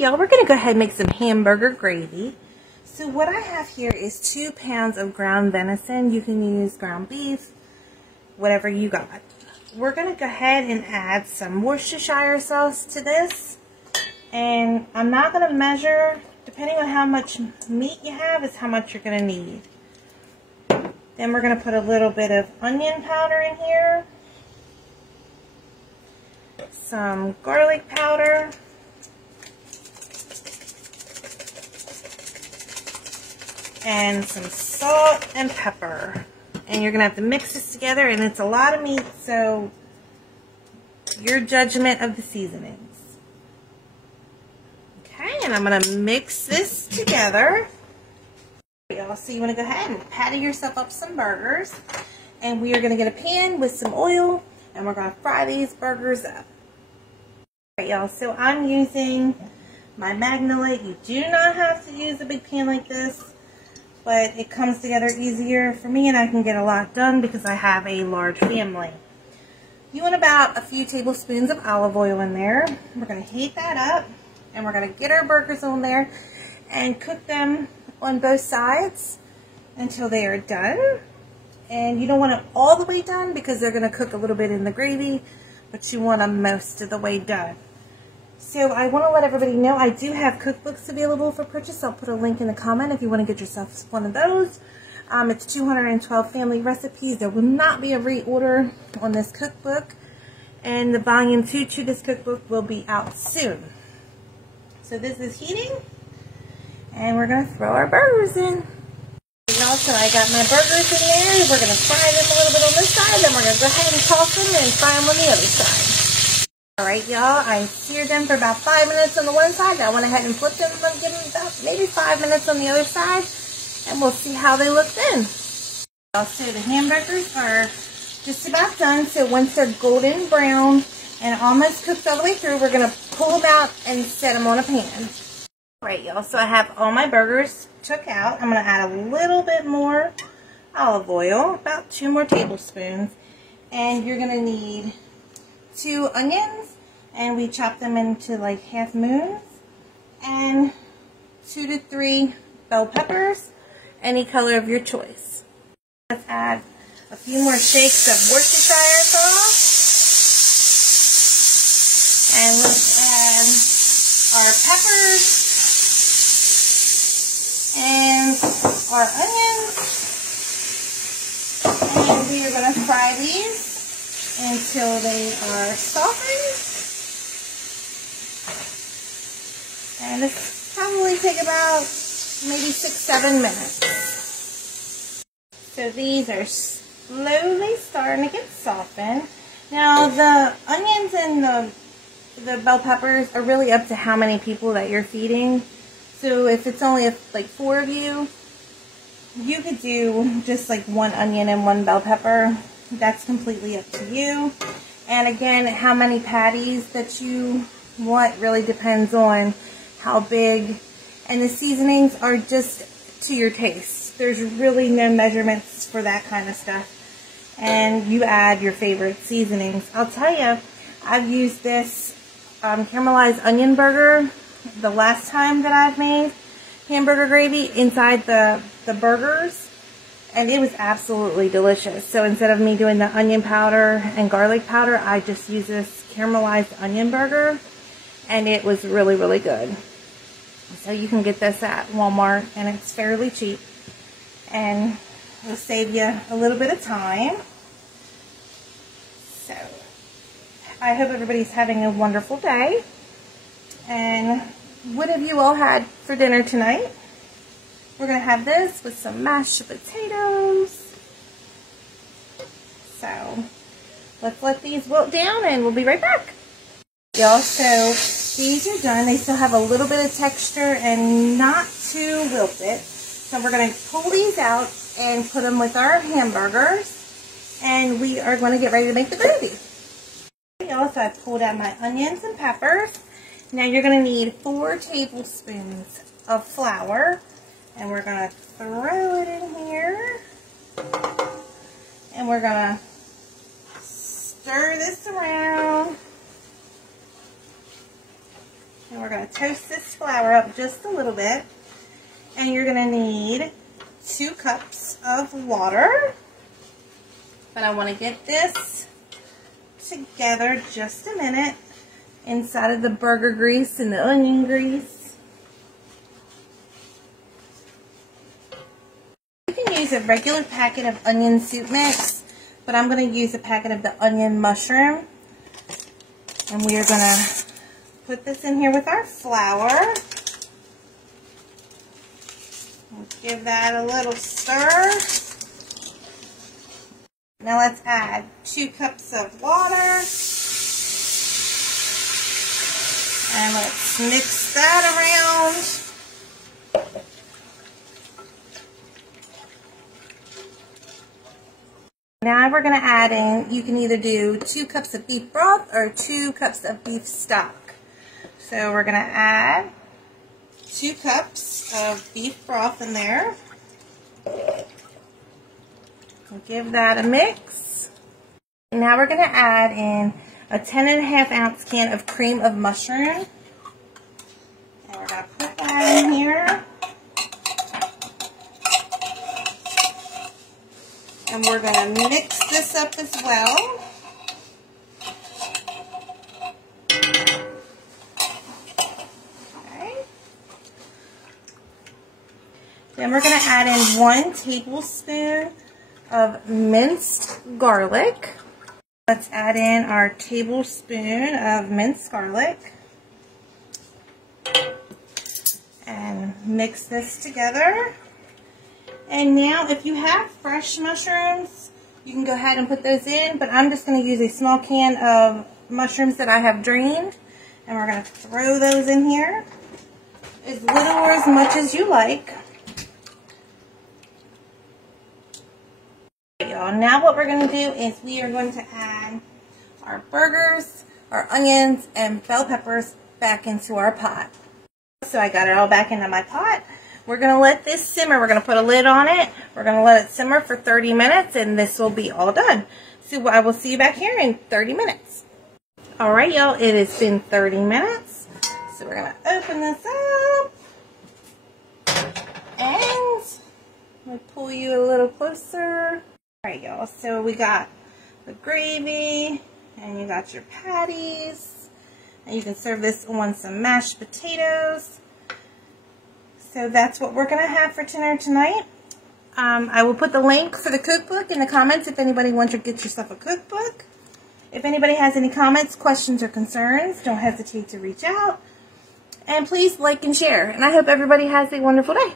y'all, we're going to go ahead and make some hamburger gravy. So what I have here is 2 pounds of ground venison. You can use ground beef, whatever you got. We're going to go ahead and add some Worcestershire sauce to this. And I'm not going to measure, depending on how much meat you have is how much you're going to need. Then we're going to put a little bit of onion powder in here. Some garlic powder. And some salt and pepper. And you're going to have to mix this together, and it's a lot of meat, so your judgment of the seasonings. Okay, and I'm going to mix this together. Y'all, so you want to go ahead and patty yourself up some burgers. And we are going to get a pan with some oil, and we're going to fry these burgers up. Alright, y'all, so I'm using my Magnolite. You do not have to use a big pan like this, but it comes together easier for me, and I can get a lot done because I have a large family. You want about a few tablespoons of olive oil in there. We're going to heat that up, and we're going to get our burgers on there and cook them on both sides until they are done. And you don't want it all the way done because they're going to cook a little bit in the gravy, but you want them most of the way done. So I want to let everybody know I do have cookbooks available for purchase. I'll put a link in the comment if you want to get yourself one of those. It's 212 family recipes. There will not be a reorder on this cookbook. And the volume 2 to this cookbook will be out soon. So this is heating. And we're going to throw our burgers in. So I got my burgers in there. We're going to fry them a little bit on this side. Then we're going to go ahead and toss them and fry them on the other side. Alright, y'all, I seared them for about 5 minutes on the one side. I went ahead and flipped them and give them about maybe 5 minutes on the other side. And we'll see how they look then. So the hamburgers are just about done. So once they're golden brown and almost cooked all the way through, we're going to pull them out and set them on a pan. Alright, y'all, so I have all my burgers took out. I'm going to add a little bit more olive oil, about 2 more tablespoons. And you're going to need 2 onions. And we chop them into like half moons, and 2 to 3 bell peppers, any color of your choice. Let's add a few more shakes of Worcestershire sauce, and let's add our peppers and our onions, and we are going to fry these until they are softened. And this probably take about maybe 6-7 minutes. So these are slowly starting to get softened. Now the onions and the bell peppers are really up to how many people that you're feeding. So if it's only like 4 of you, you could do just like 1 onion and 1 bell pepper. That's completely up to you. And again, how many patties that you want really depends on how big, and the seasonings are just to your taste. There's really no measurements for that kind of stuff, and you add your favorite seasonings. I'll tell you, I've used this caramelized onion burger the last time that I've made hamburger gravy inside the burgers, and it was absolutely delicious. So instead of me doing the onion powder and garlic powder, I just use this caramelized onion burger, and it was really, really good. So you can get this at Walmart, and it's fairly cheap, and it'll save you a little bit of time. So I hope everybody's having a wonderful day. And what have you all had for dinner tonight? We're going to have this with some mashed potatoes. So let's let these wilt down, and we'll be right back. Y'all, so these are done. They still have a little bit of texture and not too wilted. So we're going to pull these out and put them with our hamburgers. And we are going to get ready to make the gravy. Y'all, so I pulled out my onions and peppers. Now you're going to need 4 tablespoons of flour. And we're going to throw it in here. And we're going to stir this around. And we're going to toast this flour up just a little bit. And you're going to need 2 cups of water. But I want to get this together just a minute inside of the burger grease and the onion grease. You can use a regular packet of onion soup mix, but I'm going to use a packet of the onion mushroom. And we are going to put this in here with our flour. We'll give that a little stir. Now let's add 2 cups of water. And let's mix that around. Now we're going to add in, you can either do 2 cups of beef broth or 2 cups of beef stock. So we're going to add 2 cups of beef broth in there. We'll give that a mix. Now we're going to add in a 10.5 ounce can of cream of mushroom. And we're going to put that in here. And we're going to mix this up as well. Then we're going to add in 1 tablespoon of minced garlic. Let's add in our tablespoon of minced garlic. And mix this together. And now if you have fresh mushrooms, you can go ahead and put those in. But I'm just going to use a small can of mushrooms that I have drained. And we're going to throw those in here. As little or as much as you like. Y'all, now what we're going to do is we are going to add our burgers, our onions, and bell peppers back into our pot. So I got it all back into my pot. We're going to let this simmer. We're going to put a lid on it. We're going to let it simmer for 30 minutes and this will be all done. So I will see you back here in 30 minutes. Alright y'all, it has been 30 minutes. So we're going to open this up. And we'll pull you a little closer. Alright y'all, so we got the gravy, and you got your patties, and you can serve this on some mashed potatoes. So that's what we're going to have for dinner tonight. I will put the link for the cookbook in the comments if anybody wants to get yourself a cookbook. If anybody has any comments, questions, or concerns, don't hesitate to reach out. And please like and share. And I hope everybody has a wonderful day.